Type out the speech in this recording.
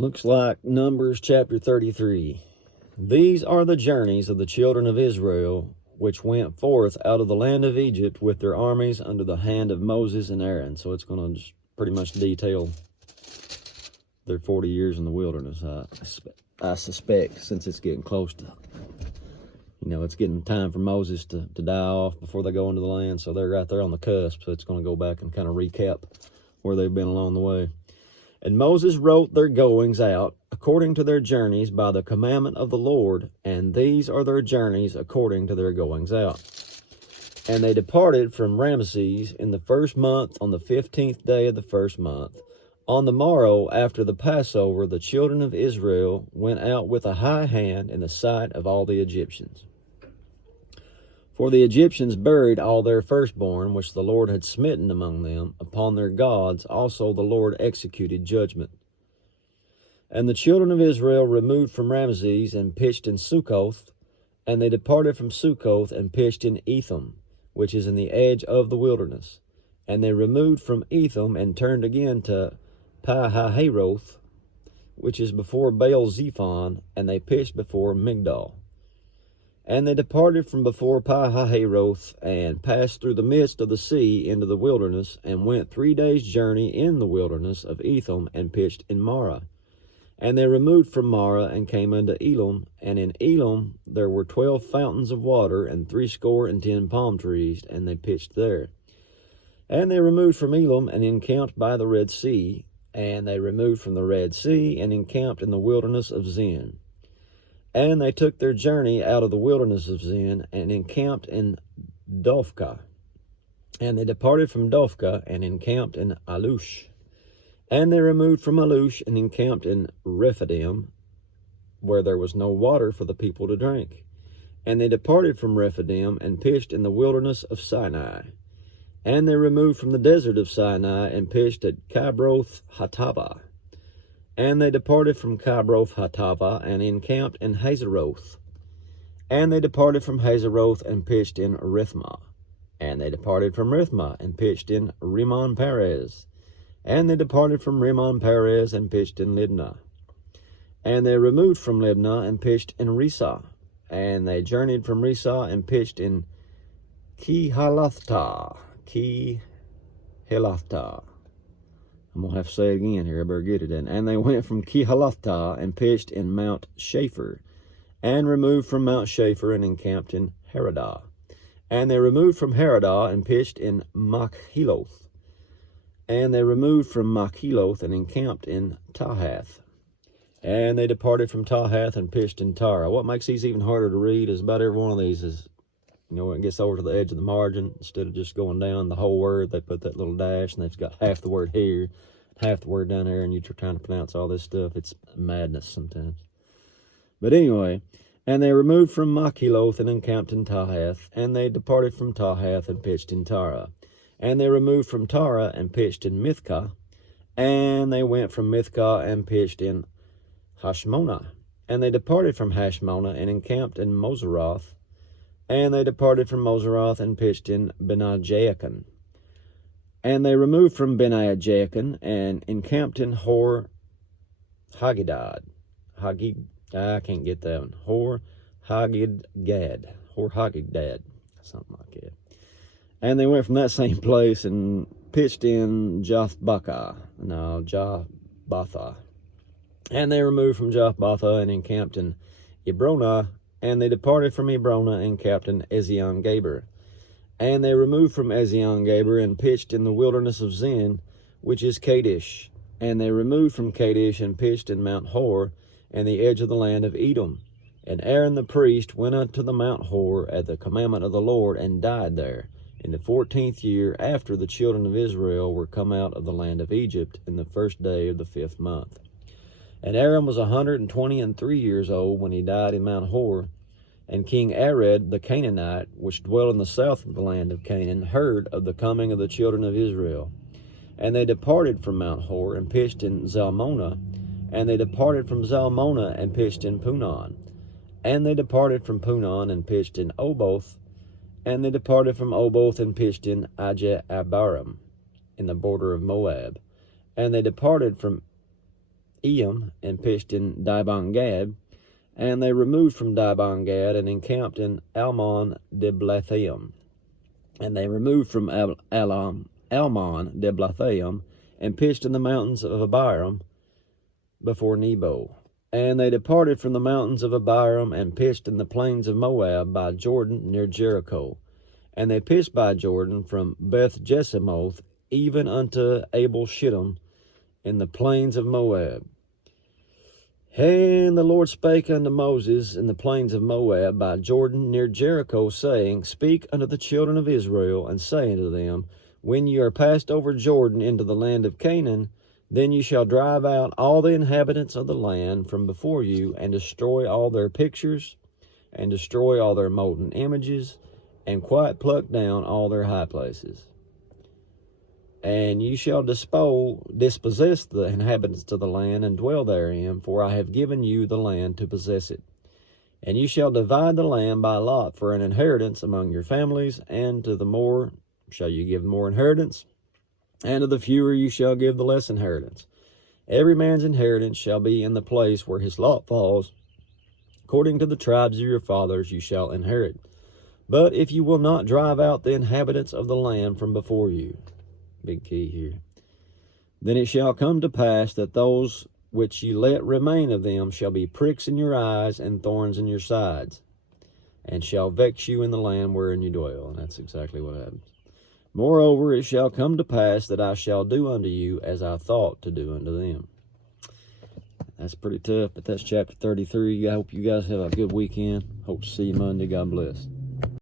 Looks like Numbers chapter 33. These are the journeys of the children of Israel, which went forth out of the land of Egypt with their armies under the hand of Moses and Aaron. So it's going to just pretty much detail their 40 years in the wilderness, I suspect, since it's getting close to, it's getting time for Moses to die off before they go into the land. So they're right there on the cusp. So it's going to go back and kind of recap where they've been along the way. And Moses wrote their goings out according to their journeys by the commandment of the Lord, and these are their journeys according to their goings out. And they departed from Ramesses in the first month on the 15th day of the first month. On the morrow after the Passover, the children of Israel went out with a high hand in the sight of all the Egyptians. For the Egyptians buried all their firstborn, which the Lord had smitten among them. Upon their gods also the Lord executed judgment. And the children of Israel removed from Ramesses and pitched in Succoth, and they departed from Succoth and pitched in Etham, which is in the edge of the wilderness. And they removed from Etham and turned again to Pi-hahiroth, which is before Baal-zephon, and they pitched before Migdol. And they departed from before Pi-hahiroth, and passed through the midst of the sea into the wilderness, and went 3 days' journey in the wilderness of Etham, and pitched in Marah. And they removed from Marah, and came unto Elam, and in Elam there were 12 fountains of water, and 70 palm trees, and they pitched there. And they removed from Elam, and encamped by the Red Sea, and they removed from the Red Sea, and encamped in the wilderness of Zin. And they took their journey out of the wilderness of Zin, and encamped in Dophkah. And they departed from Dophkah, and encamped in Alush. And they removed from Alush, and encamped in Rephidim, where there was no water for the people to drink. And they departed from Rephidim, and pitched in the wilderness of Sinai. And they removed from the desert of Sinai, and pitched at Kibroth Hattaavah. And they departed from Kibroth Hattaavah, and encamped in Hazeroth. And they departed from Hazeroth, and pitched in Rithmah. And they departed from Rithmah, and pitched in Rimmon Perez. And they departed from Rimmon Perez, and pitched in Libnah. And they removed from Libnah, and pitched in Risah. And they journeyed from Risah, and pitched in Kehelathah. I'm going to have to say it again here. I better get it in. And they went from Kehelathah and pitched in Mount Shapher, and removed from Mount Shapher and encamped in Haradah. And they removed from Haradah and pitched in Machheloth. And they removed from Machheloth and encamped in Tahath. And they departed from Tahath and pitched in Tara. What makes these even harder to read is about every one of these is, when it gets over to the edge of the margin, instead of just going down the whole word, they put that little dash, and they've got half the word here, half the word down there, and you're trying to pronounce all this stuff. It's madness sometimes. But anyway, and they removed from Machheloth and encamped in Tahath, and they departed from Tahath and pitched in Tara. And they removed from Tara and pitched in Mithkah, and they went from Mithkah and pitched in Hashmonah. And they departed from Hashmonah and encamped in Moseroth. And they departed from Moseroth and pitched in Beni-Jaakan. And they removed from Beni-Jaakan and encamped in Hor Haggidgad. I can't get that one. Hor Haggidgad, something like that. And they went from that same place and pitched in Jotbathah. And they removed from Jotbathah and encamped in Ebronah. And they departed from Ebronah and encamped in Ezion-Geber. And they removed from Ezion-Geber and pitched in the wilderness of Zin, which is Kadesh. And they removed from Kadesh and pitched in Mount Hor, and the edge of the land of Edom. And Aaron the priest went unto the Mount Hor at the commandment of the Lord, and died there, in the 14th year after the children of Israel were come out of the land of Egypt, in the first day of the 5th month. And Aaron was 123 years old when he died in Mount Hor. And King Arad the Canaanite, which dwelt in the south of the land of Canaan, heard of the coming of the children of Israel. And they departed from Mount Hor and pitched in Zalmonah. And they departed from Zalmonah and pitched in Punon. And they departed from Punon and pitched in Oboth. And they departed from Oboth and pitched in Ije-Abarim, in the border of Moab. And they departed from Eam, and pitched in Dibon Gad. And they removed from Dibon Gad and encamped in Almon Diblathaim. And they removed from Almon Diblathaim and pitched in the mountains of Abiram before Nebo. And they departed from the mountains of Abiram and pitched in the plains of Moab by Jordan near Jericho. And they pitched by Jordan from Beth Jesimoth even unto Abel Shittim in the plains of Moab. And the Lord spake unto Moses in the plains of Moab by Jordan near Jericho, saying, Speak unto the children of Israel, and say unto them, When ye are passed over Jordan into the land of Canaan, then you shall drive out all the inhabitants of the land from before you, and destroy all their pictures, and destroy all their molten images, and quite pluck down all their high places. And ye shall dispossess the inhabitants of the land, and dwell therein, for I have given you the land to possess it. And ye shall divide the land by lot for an inheritance among your families, and to the more shall you give more inheritance, and to the fewer you shall give the less inheritance. Every man's inheritance shall be in the place where his lot falls. According to the tribes of your fathers you shall inherit. But if you will not drive out the inhabitants of the land from before you, big key here, then it shall come to pass that those which ye let remain of them shall be pricks in your eyes and thorns in your sides, and shall vex you in the land wherein you dwell. And that's exactly what happens. Moreover, it shall come to pass that I shall do unto you as I thought to do unto them. That's pretty tough, but that's chapter 33. I hope you guys have a good weekend. Hope to see you Monday. God bless.